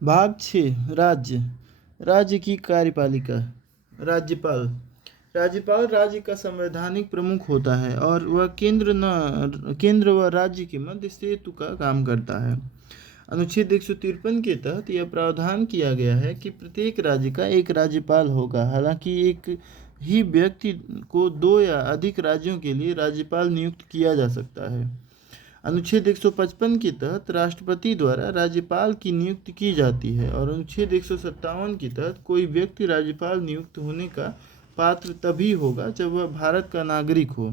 भाग 6 राज्य। राज्य की कार्यपालिका। राज्यपाल। राज्यपाल राज्य का संवैधानिक प्रमुख होता है और वह केंद्र व राज्य के मध्य सेतु का काम करता है। अनुच्छेद 153 के तहत यह प्रावधान किया गया है कि प्रत्येक राज्य का एक राज्यपाल होगा। हालांकि एक ही व्यक्ति को 2 या अधिक राज्यों के लिए राज्यपाल नियुक्त किया जा सकता है। अनुच्छेद 155 के तहत राष्ट्रपति द्वारा राज्यपाल की नियुक्ति की जाती है और अनुच्छेद 157 के तहत कोई व्यक्ति राज्यपाल नियुक्त होने का पात्र तभी होगा जब वह भारत का नागरिक हो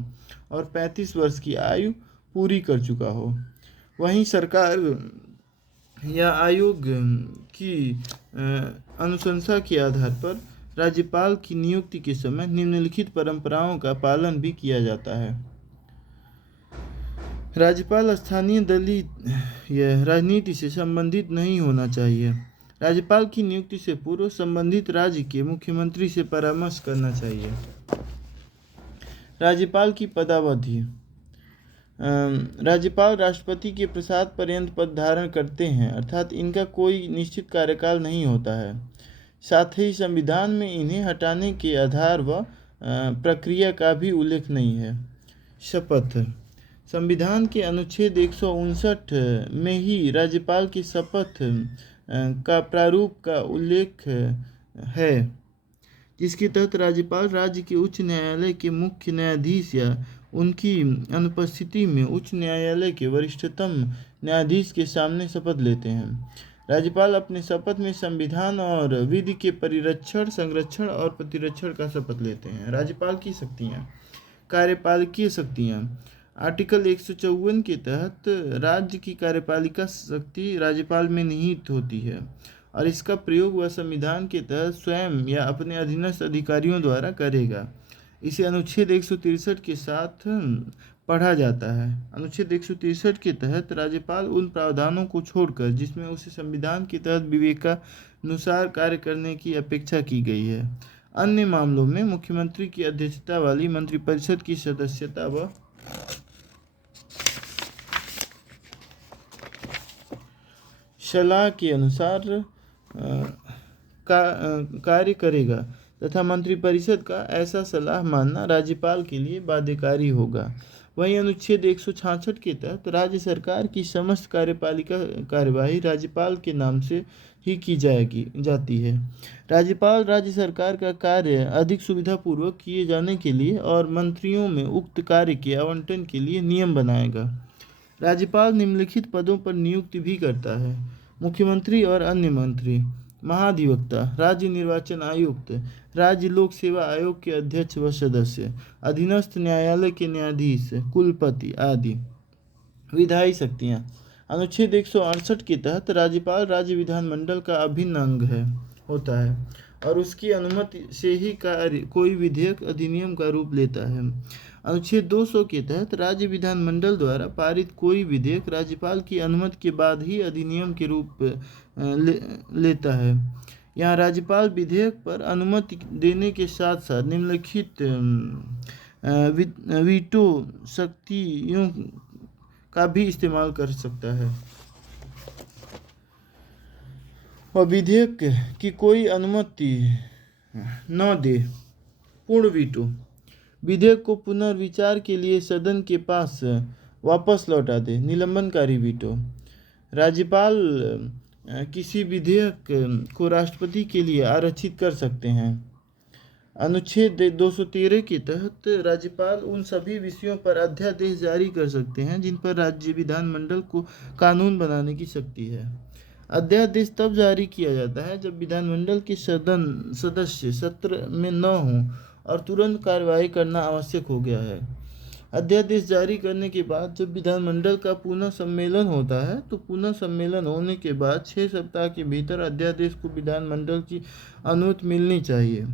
और 35 वर्ष की आयु पूरी कर चुका हो। वहीं सरकार या आयोग की अनुशंसा के आधार पर राज्यपाल की नियुक्ति के समय निम्नलिखित परंपराओं का पालन भी किया जाता है। राज्यपाल स्थानीय दलीय राजनीति से संबंधित नहीं होना चाहिए। राज्यपाल की नियुक्ति से पूर्व संबंधित राज्य के मुख्यमंत्री से परामर्श करना चाहिए। राज्यपाल की पदावधि। राज्यपाल राष्ट्रपति के प्रसाद पर्यंत पद धारण करते हैं, अर्थात इनका कोई निश्चित कार्यकाल नहीं होता है। साथ ही संविधान में इन्हें हटाने के आधार व प्रक्रिया का भी उल्लेख नहीं है। शपथ। संविधान के अनुच्छेद 159 में ही राज्यपाल की शपथ का प्रारूप का उल्लेख है, जिसके तहत राज्यपाल राज्य के उच्च न्यायालय के मुख्य न्यायाधीश या उनकी अनुपस्थिति में उच्च न्यायालय के वरिष्ठतम न्यायाधीश के सामने शपथ लेते हैं। राज्यपाल अपने शपथ में संविधान और विधि के परिरक्षण, संरक्षण और प्रतिरक्षण का शपथ लेते हैं। राज्यपाल की शक्तियाँ। कार्यपालिकीय शक्तियाँ। आर्टिकल 154 के तहत राज्य की कार्यपालिका शक्ति राज्यपाल में निहित होती है और इसका प्रयोग वह संविधान के तहत स्वयं या अपने अधीनस्थ अधिकारियों द्वारा करेगा। इसे अनुच्छेद 163 के साथ पढ़ा जाता है। अनुच्छेद 163 के तहत राज्यपाल उन प्रावधानों को छोड़कर जिसमें उसे संविधान के तहत विवेकानुसार कार्य करने की अपेक्षा की गई है, अन्य मामलों में मुख्यमंत्री की अध्यक्षता वाली मंत्रिपरिषद की सदस्यता व सलाह के अनुसार कार्य करेगा तथा मंत्रिपरिषद का ऐसा सलाह मानना राज्यपाल के लिए बाध्यकारी होगा। वहीं अनुच्छेद 166 के तहत राज्य सरकार की समस्त कार्यपालिका कार्यवाही राज्यपाल के नाम से ही की जाती है। राज्यपाल राज्य सरकार का कार्य अधिक सुविधापूर्वक किए जाने के लिए और मंत्रियों में उक्त कार्य के आवंटन के लिए नियम बनाएगा। राज्यपाल निम्नलिखित पदों पर नियुक्ति भी करता है: मुख्यमंत्री और अन्य मंत्री, महाधिवक्ता, राज्य निर्वाचन आयुक्त, राज्य लोक सेवा आयोग के अध्यक्ष व सदस्य, अधीनस्थ न्यायालय के न्यायाधीश, कुलपति आदि। विधायी शक्तियाँ। अनुच्छेद 168 के तहत राज्यपाल राज्य विधानमंडल का अभिन्न अंग होता है और उसकी अनुमति से ही कोई विधेयक अधिनियम का रूप लेता है। अनुच्छेद 200 के तहत राज्य विधानमंडल द्वारा पारित कोई विधेयक राज्यपाल की अनुमति के बाद ही अधिनियम के रूप लेता है। यहाँ राज्यपाल विधेयक पर अनुमति देने के साथ साथ निम्नलिखित वीटो शक्तियों का भी इस्तेमाल कर सकता है। और विधेयक की कोई अनुमति न दे, पूर्ण वीटो। विधेयक को पुनर्विचार के लिए सदन के पास वापस लौटा दे, निलंबनकारी वीटो। राज्यपाल किसी विधेयक को राष्ट्रपति के लिए आरक्षित कर सकते हैं। अनुच्छेद 213 के तहत राज्यपाल उन सभी विषयों पर अध्यादेश जारी कर सकते हैं जिन पर राज्य विधानमंडल को कानून बनाने की शक्ति है। अध्यादेश तब जारी किया जाता है जब विधानमंडल के सदस्य सत्र में न हों और तुरंत कार्यवाही करना आवश्यक हो गया है। अध्यादेश जारी करने के बाद जब विधानमंडल का पुनः सम्मेलन होता है तो पुनः सम्मेलन होने के बाद 6 सप्ताह के भीतर अध्यादेश को विधानमंडल की अनुमति मिलनी चाहिए।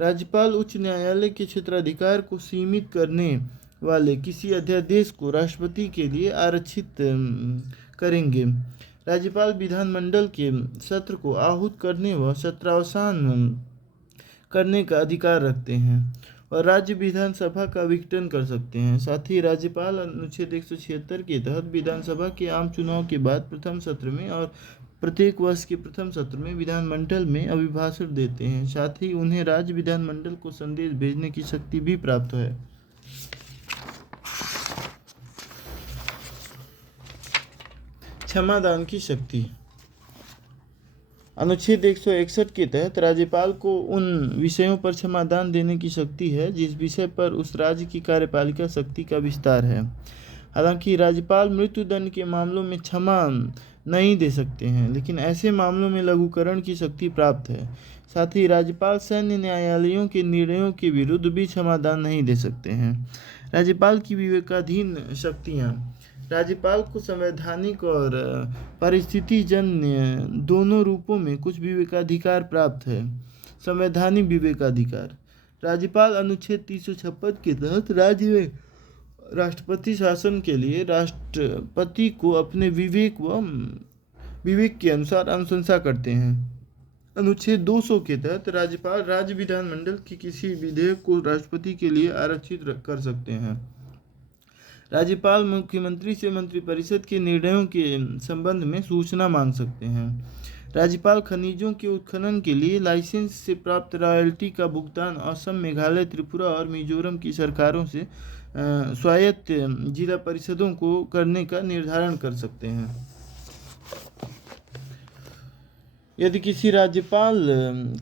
राज्यपाल उच्च न्यायालय के क्षेत्राधिकार को सीमित करने वाले किसी अध्यादेश को राष्ट्रपति के लिए आरक्षित करेंगे। राज्यपाल विधानमंडल के सत्र को आहूत करने व सत्रावसान करने का अधिकार रखते हैं और राज्य विधानसभा का विघटन कर सकते हैं। साथ ही राज्यपाल अनुच्छेद 176 के तहत विधानसभा के आम चुनाव के बाद प्रथम सत्र में और प्रत्येक वर्ष के प्रथम सत्र में विधानमंडल में अभिभाषण देते हैं। साथ ही उन्हें राज्य विधानमंडल को संदेश भेजने की शक्ति भी प्राप्त है। क्षमादान की शक्ति। अनुच्छेद 161 के तहत राज्यपाल को उन विषयों पर क्षमादान देने की शक्ति है जिस विषय पर उस राज्य की कार्यपालिका शक्ति का विस्तार है। हालांकि राज्यपाल मृत्युदंड के मामलों में क्षमा नहीं दे सकते हैं, लेकिन ऐसे मामलों में लघुकरण की शक्ति प्राप्त है। साथ ही राज्यपाल सैन्य न्यायालयों के निर्णयों के विरुद्ध भी क्षमादान नहीं दे सकते हैं। राज्यपाल की विवेकाधीन शक्तियाँ। राज्यपाल को संवैधानिक और परिस्थितिजन्य दोनों रूपों में कुछ विवेकाधिकार प्राप्त है। संवैधानिक विवेकाधिकार। राज्यपाल अनुच्छेद 356 के तहत राज्य में राष्ट्रपति शासन के लिए राष्ट्रपति को अपने विवेक के अनुसार अनुशंसा करते हैं। अनुच्छेद 200 के तहत राज्यपाल राज्य विधानमंडल की किसी विधेयक को राष्ट्रपति के लिए आरक्षित कर सकते हैं। राज्यपाल मुख्यमंत्री से मंत्रिपरिषद के निर्णयों के संबंध में सूचना मांग सकते हैं। राज्यपाल खनिजों के उत्खनन के लिए लाइसेंस से प्राप्त रॉयल्टी का भुगतान असम, मेघालय, त्रिपुरा और मिजोरम की सरकारों से स्वायत्त जिला परिषदों को करने का निर्धारण कर सकते हैं। यदि किसी राज्यपाल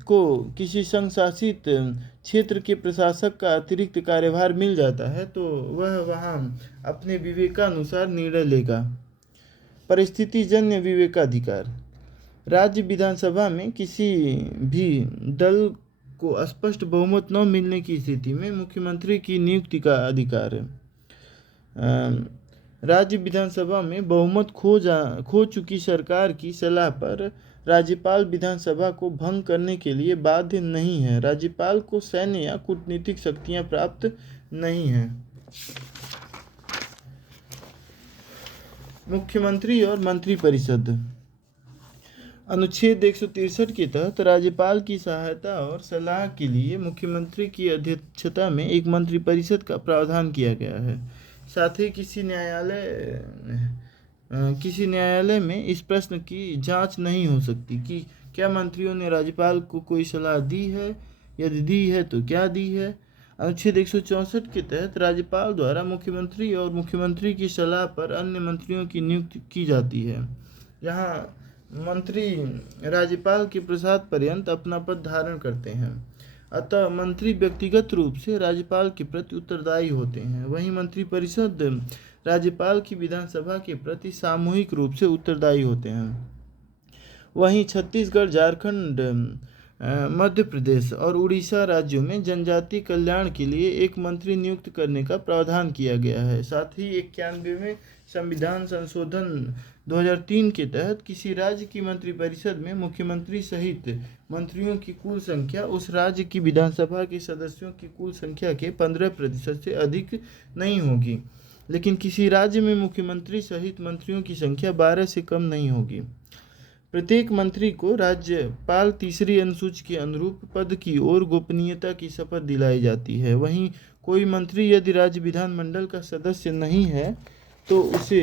को किसी संघ शासित क्षेत्र के प्रशासक का अतिरिक्त कार्यभार मिल जाता है तो वह वहां अपने विवेकानुसार निर्णय लेगा। परिस्थितिजन्य विवेकाधिकार। राज्य विधानसभा में किसी भी दल को स्पष्ट बहुमत न मिलने की स्थिति में मुख्यमंत्री की नियुक्ति का अधिकार है। राज्य विधानसभा में बहुमत खो चुकी सरकार की सलाह पर राज्यपाल विधानसभा को भंग करने के लिए बाध्य नहीं है। राज्यपाल को सैन्य या कूटनीतिक शक्तियां प्राप्त नहीं हैं। मुख्यमंत्री और मंत्रिपरिषद। अनुच्छेद 163 के तहत राज्यपाल की सहायता और सलाह के लिए मुख्यमंत्री की अध्यक्षता में एक मंत्रिपरिषद का प्रावधान किया गया है। साथ ही किसी न्यायालय में इस प्रश्न की जांच नहीं हो सकती कि क्या मंत्रियों ने राज्यपाल को कोई सलाह दी है, यदि दी है तो क्या दी है। अनुच्छेद 164 के तहत राज्यपाल द्वारा मुख्यमंत्री और मुख्यमंत्री की सलाह पर अन्य मंत्रियों की नियुक्ति की जाती है। यहाँ मंत्री राज्यपाल के प्रसाद पर्यंत अपना पद धारण करते हैं, अतः मंत्री व्यक्तिगत रूप से राज्यपाल के प्रति उत्तरदायी होते हैं। वहीं मंत्रिपरिषद राज्यपाल की विधानसभा के प्रति सामूहिक रूप से उत्तरदायी होते हैं। वहीं छत्तीसगढ़, झारखंड, मध्य प्रदेश और उड़ीसा राज्यों में जनजाति कल्याण के लिए एक मंत्री नियुक्त करने का प्रावधान किया गया है। साथ ही 91वें संविधान संशोधन 2003 के तहत किसी राज्य की मंत्रिपरिषद में मुख्यमंत्री सहित मंत्रियों की कुल संख्या उस राज्य की विधानसभा के सदस्यों की कुल संख्या के 15% से अधिक नहीं होगी, लेकिन किसी राज्य में मुख्यमंत्री सहित मंत्रियों की संख्या 12 से कम नहीं होगी। प्रत्येक मंत्री को राज्यपाल तीसरी अनुसूची के अनुरूप पद की ओर गोपनीयता की शपथ दिलाई जाती है। वहीं कोई मंत्री यदि राज्य विधानमंडल का सदस्य नहीं है तो उसे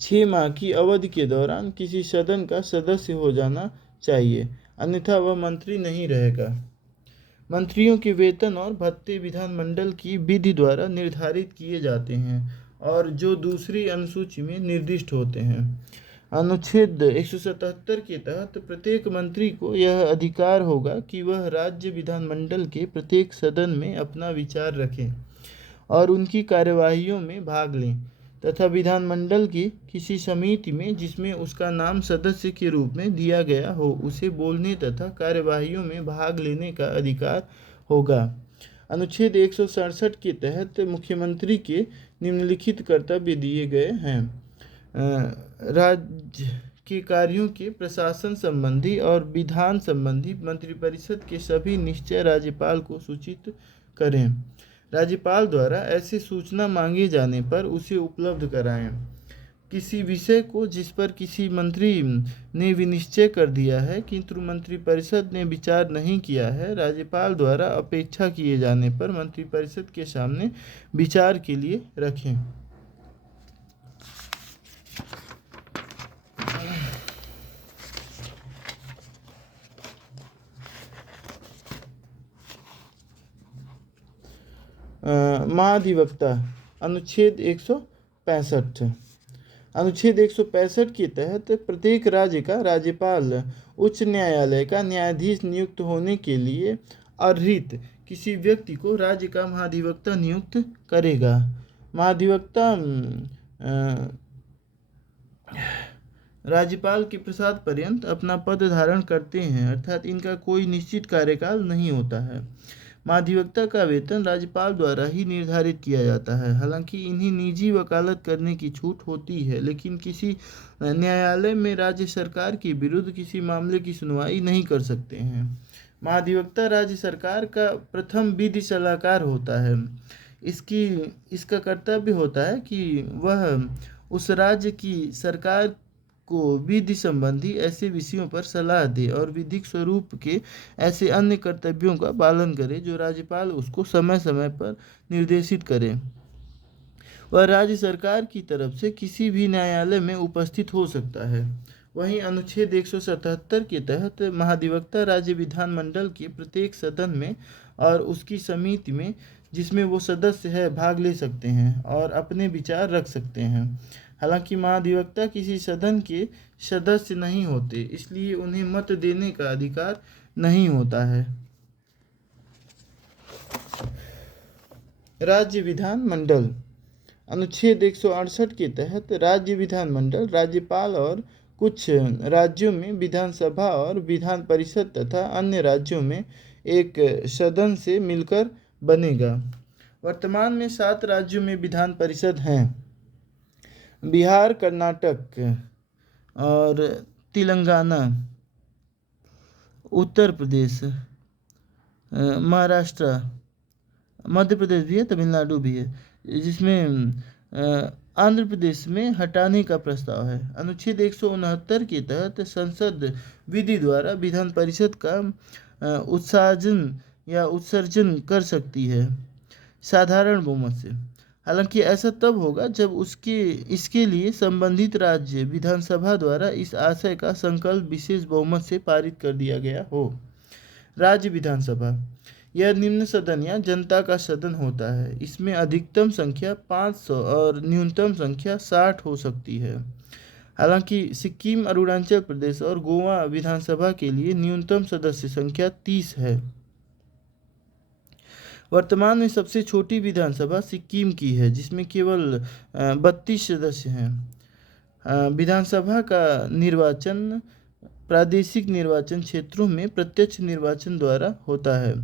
6 माह की अवधि के दौरान किसी सदन का सदस्य हो जाना चाहिए, अन्यथा वह मंत्री नहीं रहेगा। मंत्रियों के वेतन और भत्ते विधानमंडल की विधि द्वारा निर्धारित किए जाते हैं और जो दूसरी अनुसूची में निर्दिष्ट होते हैं। अनुच्छेद 177 के तहत प्रत्येक मंत्री को यह अधिकार होगा कि वह राज्य विधानमंडल के प्रत्येक सदन में अपना विचार रखें और उनकी कार्यवाहियों में भाग लें तथा विधानमंडल की किसी समिति में जिसमें उसका नाम सदस्य के रूप में दिया गया हो उसे बोलने तथा कार्यवाहियों में भाग लेने का अधिकार होगा। अनुच्छेद 167 के तहत मुख्यमंत्री के निम्नलिखित कर्तव्य दिए गए हैं। राज्य के कार्यों के प्रशासन संबंधी और विधान संबंधी मंत्रिपरिषद के सभी निश्चय राज्यपाल को सूचित करें। राज्यपाल द्वारा ऐसी सूचना मांगे जाने पर उसे उपलब्ध कराएं। किसी विषय को जिस पर किसी मंत्री ने विनिश्चय कर दिया है किंतु मंत्रिपरिषद ने विचार नहीं किया है, राज्यपाल द्वारा अपेक्षा किए जाने पर मंत्रिपरिषद के सामने विचार के लिए रखें। महाधिवक्ता अनुच्छेद 165। अनुच्छेद 165 के तहत प्रत्येक राज्य का राज्यपाल उच्च न्यायालय का न्यायाधीश नियुक्त होने के लिए अर्हित किसी व्यक्ति को राज्य का महाधिवक्ता नियुक्त करेगा। महाधिवक्ता राज्यपाल के प्रसाद पर्यंत अपना पद धारण करते हैं, अर्थात इनका कोई निश्चित कार्यकाल नहीं होता है। महाधिवक्ता का वेतन राज्यपाल द्वारा ही निर्धारित किया जाता है। हालांकि इन्हें निजी वकालत करने की छूट होती है, लेकिन किसी न्यायालय में राज्य सरकार के विरुद्ध किसी मामले की सुनवाई नहीं कर सकते हैं। महाधिवक्ता राज्य सरकार का प्रथम विधि सलाहकार होता है। इसका कर्तव्य होता है कि वह उस राज्य की सरकार को विधि संबंधी ऐसे विषयों पर सलाह दे और विधिक स्वरूप के ऐसे अन्य कर्तव्यों का पालन करे जो राज्यपाल उसको समय समय पर निर्देशित करे। वह राज्य सरकार की तरफ से किसी भी न्यायालय में उपस्थित हो सकता है। वहीं अनुच्छेद 177 के तहत महाधिवक्ता राज्य विधानमंडल के प्रत्येक सदन में और उसकी समिति में जिसमें वो सदस्य है भाग ले सकते हैं और अपने विचार रख सकते हैं। हालांकि महाधिवक्ता किसी सदन के सदस्य नहीं होते, इसलिए उन्हें मत देने का अधिकार नहीं होता है। राज्य विधानमंडल अनुच्छेद 168 के तहत राज्य विधानमंडल राज्यपाल और कुछ राज्यों में विधानसभा और विधान परिषद तथा अन्य राज्यों में एक सदन से मिलकर बनेगा। वर्तमान में 7 राज्यों में विधान परिषद हैं: बिहार, कर्नाटक और तेलंगाना, उत्तर प्रदेश, महाराष्ट्र, मध्य प्रदेश भी है, तमिलनाडु भी है, जिसमें आंध्र प्रदेश में हटाने का प्रस्ताव है। अनुच्छेद 169 के तहत संसद विधि द्वारा विधान परिषद का उत्सर्जन कर सकती है साधारण बहुमत से। हालांकि ऐसा तब होगा जब इसके लिए संबंधित राज्य विधानसभा द्वारा इस आशय का संकल्प विशेष बहुमत से पारित कर दिया गया हो। राज्य विधानसभा यह निम्न सदन या जनता का सदन होता है। इसमें अधिकतम संख्या 500 और न्यूनतम संख्या 60 हो सकती है। हालांकि सिक्किम, अरुणाचल प्रदेश और गोवा विधानसभा के लिए न्यूनतम सदस्य संख्या 30 है। वर्तमान में सबसे छोटी विधानसभा सिक्किम की है, जिसमें केवल 32 सदस्य हैं। विधानसभा का निर्वाचन प्रादेशिक निर्वाचन क्षेत्रों में प्रत्यक्ष निर्वाचन द्वारा होता है।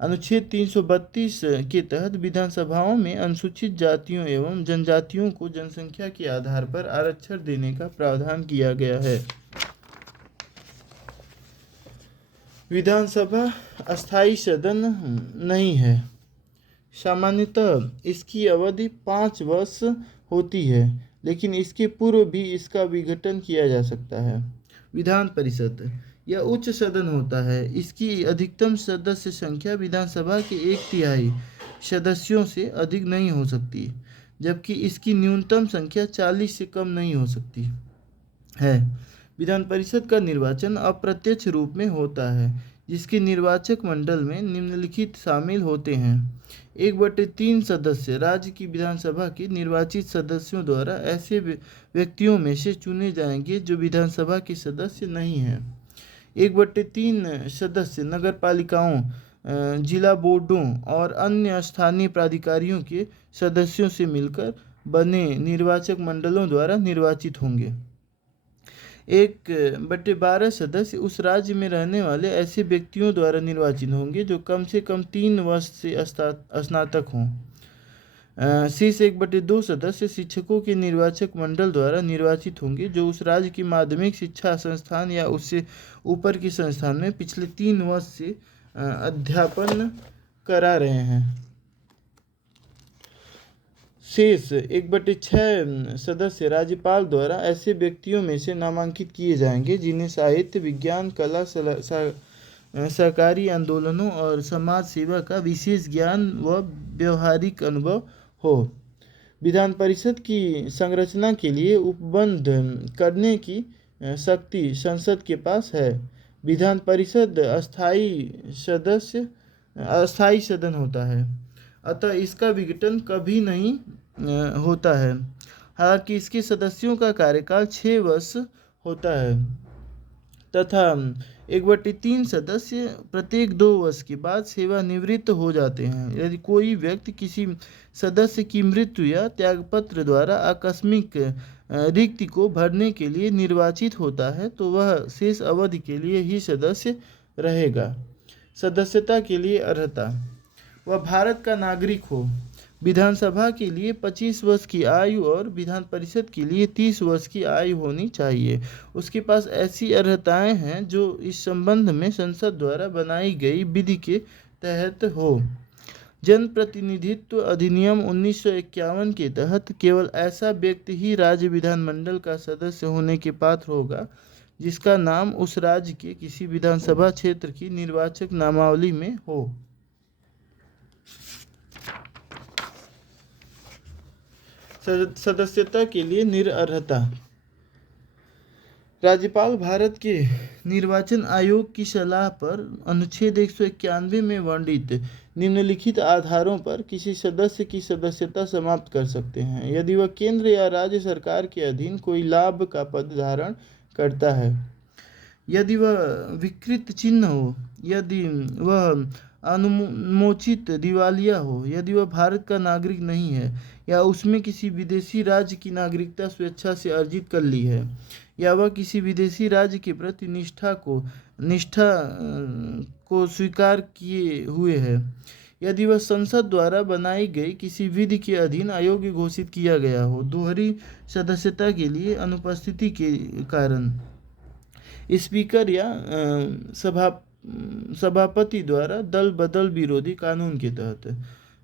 अनुच्छेद 332 के तहत विधानसभाओं में अनुसूचित जातियों एवं जनजातियों को जनसंख्या के आधार पर आरक्षण देने का प्रावधान किया गया है। विधानसभा अस्थायी सदन नहीं है। सामान्यतः इसकी अवधि 5 वर्ष होती है, लेकिन इसके पूर्व भी इसका विघटन किया जा सकता है। विधान परिषद यह उच्च सदन होता है। इसकी अधिकतम सदस्य संख्या विधानसभा के 1/3 सदस्यों से अधिक नहीं हो सकती, जबकि इसकी न्यूनतम संख्या 40 से कम नहीं हो सकती है। विधान परिषद का निर्वाचन अप्रत्यक्ष रूप में होता है, जिसके निर्वाचक मंडल में निम्नलिखित शामिल होते हैं: 1/3 सदस्य राज्य की विधानसभा के निर्वाचित सदस्यों द्वारा ऐसे व्यक्तियों में से चुने जाएंगे जो विधानसभा के सदस्य नहीं हैं। 1/3 सदस्य नगर पालिकाओं, जिला बोर्डों और अन्य स्थानीय प्राधिकारियों के सदस्यों से मिलकर बने निर्वाचक मंडलों द्वारा निर्वाचित होंगे। 1/12 सदस्य उस राज्य में रहने वाले ऐसे व्यक्तियों द्वारा निर्वाचित होंगे जो कम से कम 3 वर्ष से स्नातक हों। शेष 1/2 सदस्य शिक्षकों के निर्वाचक मंडल द्वारा निर्वाचित होंगे जो उस राज्य की माध्यमिक शिक्षा संस्थान या उससे ऊपर के संस्थान में पिछले 3 वर्ष से अध्यापन करा रहे हैं। शेष 1/6 सदस्य राज्यपाल द्वारा ऐसे व्यक्तियों में से नामांकित किए जाएंगे जिन्हें साहित्य, विज्ञान, कला, सहकारी आंदोलनों और समाज सेवा का विशेष ज्ञान व व्यवहारिक अनुभव हो। विधान परिषद की संरचना के लिए उपबंध करने की शक्ति संसद के पास है। विधान परिषद अस्थायी सदन होता है। अतः इसका विघटन कभी नहीं होता है। हालांकि इसके सदस्यों का कार्यकाल 6 वर्ष होता है तथा 1/3 सदस्य प्रत्येक 2 वर्ष के बाद सेवानिवृत्त हो जाते हैं। यदि कोई व्यक्ति किसी सदस्य की मृत्यु या त्यागपत्र द्वारा आकस्मिक रिक्ति को भरने के लिए निर्वाचित होता है तो वह शेष अवधि के लिए ही सदस्य रहेगा। सदस्यता के लिए अर्हता: वह भारत का नागरिक हो, विधानसभा के लिए 25 वर्ष की आयु और विधान परिषद के लिए 30 वर्ष की आयु होनी चाहिए। उसके पास ऐसी अर्हताएं हैं जो इस संबंध में संसद द्वारा बनाई गई विधि के तहत हो। जन प्रतिनिधित्व अधिनियम 1951 के तहत केवल ऐसा व्यक्ति ही राज्य विधानमंडल का सदस्य होने के पात्र होगा जिसका नाम उस राज्य के किसी विधानसभा क्षेत्र की निर्वाचक नामावली में हो। सदस्यता के लिए निरर्हता: राज्यपाल भारत के निर्वाचन आयोग की सलाह पर अनुच्छेद 191 में वर्णित निम्नलिखित आधारों पर किसी सदस्य की सदस्यता समाप्त कर सकते हैं। यदि वह केंद्र या राज्य सरकार के अधीन कोई लाभ का पद धारण करता है, यदि वह विकृत चिन्ह हो, यदि वह अनुमोचित दिवालिया हो, यदि वह भारत का नागरिक नहीं है या उसमें किसी विदेशी राज्य की नागरिकता स्वेच्छा से अर्जित कर ली है, या वह किसी विदेशी राज्य के प्रति निष्ठा को स्वीकार किए हुए है, यदि वह संसद द्वारा बनाई गई किसी विधि के अधीन अयोग्य घोषित किया गया हो। दोहरी सदस्यता के लिए अनुपस्थिति के कारण स्पीकर या सभापति द्वारा दल बदल विरोधी कानून के तहत।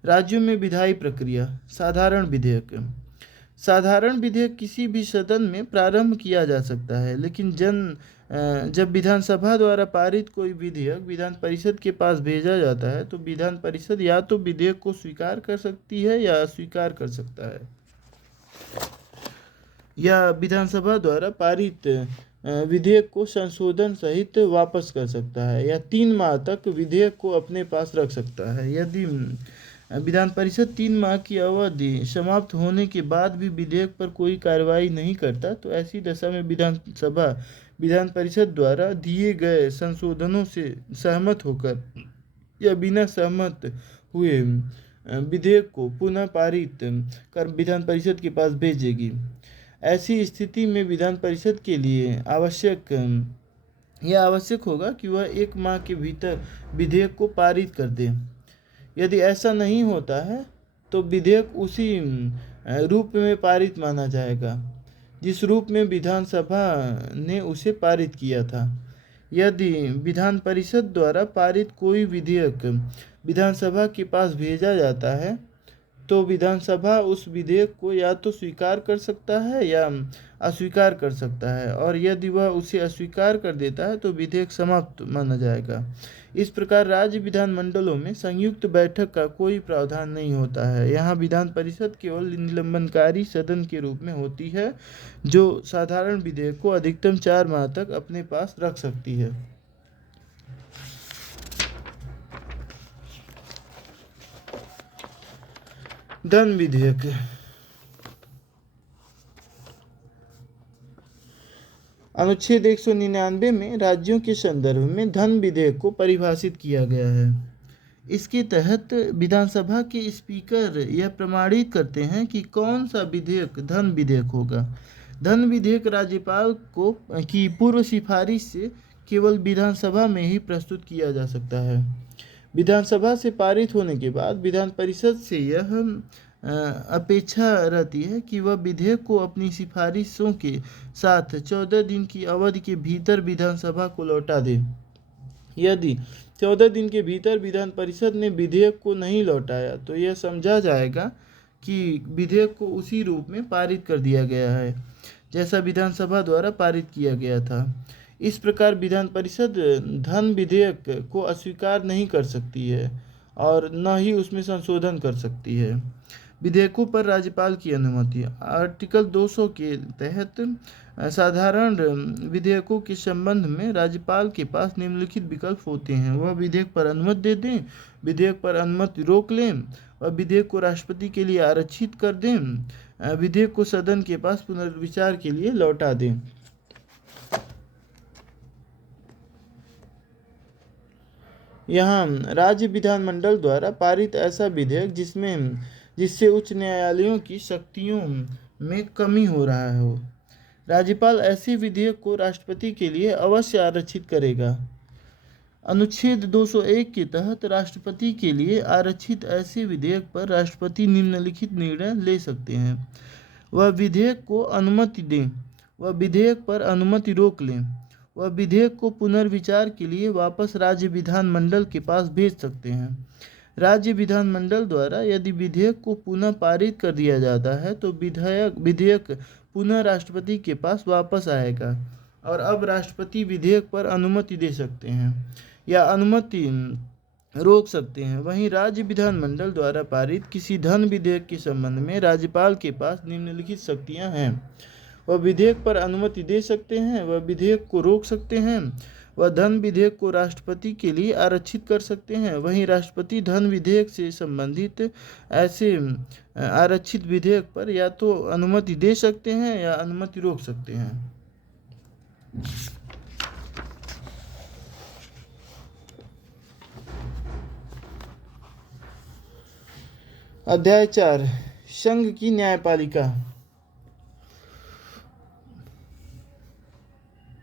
राज्यों में विधायी प्रक्रिया: साधारण विधेयक: साधारण विधेयक किसी भी सदन में प्रारंभ किया जा सकता है, लेकिन जब विधानसभा द्वारा पारित कोई विधेयक विधान परिषद के पास भेजा जाता है तो विधान परिषद या तो विधेयक को स्वीकार कर सकती है या अस्वीकार कर सकता है, या विधानसभा द्वारा पारित विधेयक को संशोधन सहित वापस कर सकता है, या 3 माह तक विधेयक को अपने पास रख सकता है। यदि विधान परिषद 3 माह की अवधि समाप्त होने के बाद भी विधेयक पर कोई कार्रवाई नहीं करता तो ऐसी दशा में विधान परिषद द्वारा दिए गए संशोधनों से सहमत होकर या बिना सहमत हुए विधेयक को पुनः पारित कर विधान परिषद के पास भेजेगी। ऐसी स्थिति में विधान परिषद के लिए आवश्यक होगा कि वह 1 माह के भीतर विधेयक को पारित कर दे। यदि ऐसा नहीं होता है तो विधेयक उसी रूप में पारित माना जाएगा जिस रूप में विधानसभा ने उसे पारित किया था। यदि विधान परिषद द्वारा पारित कोई विधेयक विधानसभा के पास भेजा जाता है तो विधानसभा उस विधेयक को या तो स्वीकार कर सकता है या अस्वीकार कर सकता है, और यदि वह उसे अस्वीकार कर देता है तो विधेयक समाप्त माना जाएगा। इस प्रकार राज्य विधानमंडलों में संयुक्त बैठक का कोई प्रावधान नहीं होता है। यहाँ विधान परिषद केवल निलंबनकारी सदन के रूप में होती है जो साधारण विधेयक को अधिकतम 4 माह तक अपने पास रख सकती है। धन विधेयक: अनुच्छेद 199 में राज्यों के संदर्भ में धन विधेयक को परिभाषित किया गया है। इसके तहत विधानसभा के स्पीकर यह प्रमाणित करते हैं कि कौन सा विधेयक धन विधेयक होगा। धन विधेयक राज्यपाल की पूर्व सिफारिश से केवल विधानसभा में ही प्रस्तुत किया जा सकता है। विधानसभा से पारित होने के बाद विधान परिषद से यह अपेक्षा रहती है कि वह विधेयक को अपनी सिफारिशों के साथ 14 दिन की अवधि के भीतर विधानसभा को लौटा दे। यदि 14 दिन के भीतर विधान परिषद ने विधेयक को नहीं लौटाया तो यह समझा जाएगा कि विधेयक को उसी रूप में पारित कर दिया गया है जैसा विधानसभा द्वारा पारित किया गया था। इस प्रकार विधान परिषद धन विधेयक को अस्वीकार नहीं कर सकती है और न ही उसमें संशोधन कर सकती है। विधेयकों पर राज्यपाल की अनुमति: आर्टिकल 200 के तहत साधारण विधेयकों के संबंध में राज्यपाल के पास निम्नलिखित विकल्प होते हैं। वह विधेयक पर अनुमति दे दें, विधेयक पर अनुमति रोक लें वह विधेयक को राष्ट्रपति के लिए आरक्षित कर दें, विधेयक को सदन के पास पुनर्विचार के लिए लौटा दें। यहाँ राज्य विधानमंडल द्वारा पारित ऐसा विधेयक जिससे उच्च न्यायालयों की शक्तियों में कमी हो रहा हो, राज्यपाल ऐसे विधेयक को राष्ट्रपति के लिए अवश्य आरक्षित करेगा। अनुच्छेद 201 के तहत राष्ट्रपति के लिए आरक्षित ऐसे विधेयक पर राष्ट्रपति निम्नलिखित निर्णय ले सकते हैं। वह विधेयक को अनुमति दें, वह विधेयक पर अनुमति रोक लें, वह विधेयक को पुनर्विचार के लिए वापस राज्य विधानमंडल के पास भेज सकते हैं। राज्य विधानमंडल द्वारा यदि विधेयक को पुनः पारित कर दिया जाता है तो विधेयक पुनः राष्ट्रपति के पास वापस आएगा और अब राष्ट्रपति विधेयक पर अनुमति दे सकते हैं या अनुमति रोक सकते हैं। वहीं राज्य विधानमंडल द्वारा पारित किसी धन विधेयक के संबंध में राज्यपाल के पास निम्नलिखित शक्तियां हैं। वह विधेयक पर अनुमति दे सकते हैं, वह विधेयक को रोक सकते हैं, वह धन विधेयक को राष्ट्रपति के लिए आरक्षित कर सकते हैं। वहीं राष्ट्रपति धन विधेयक से संबंधित ऐसे आरक्षित विधेयक पर या तो अनुमति दे सकते हैं या अनुमति रोक सकते हैं। अध्याय 4 संघ की न्यायपालिका।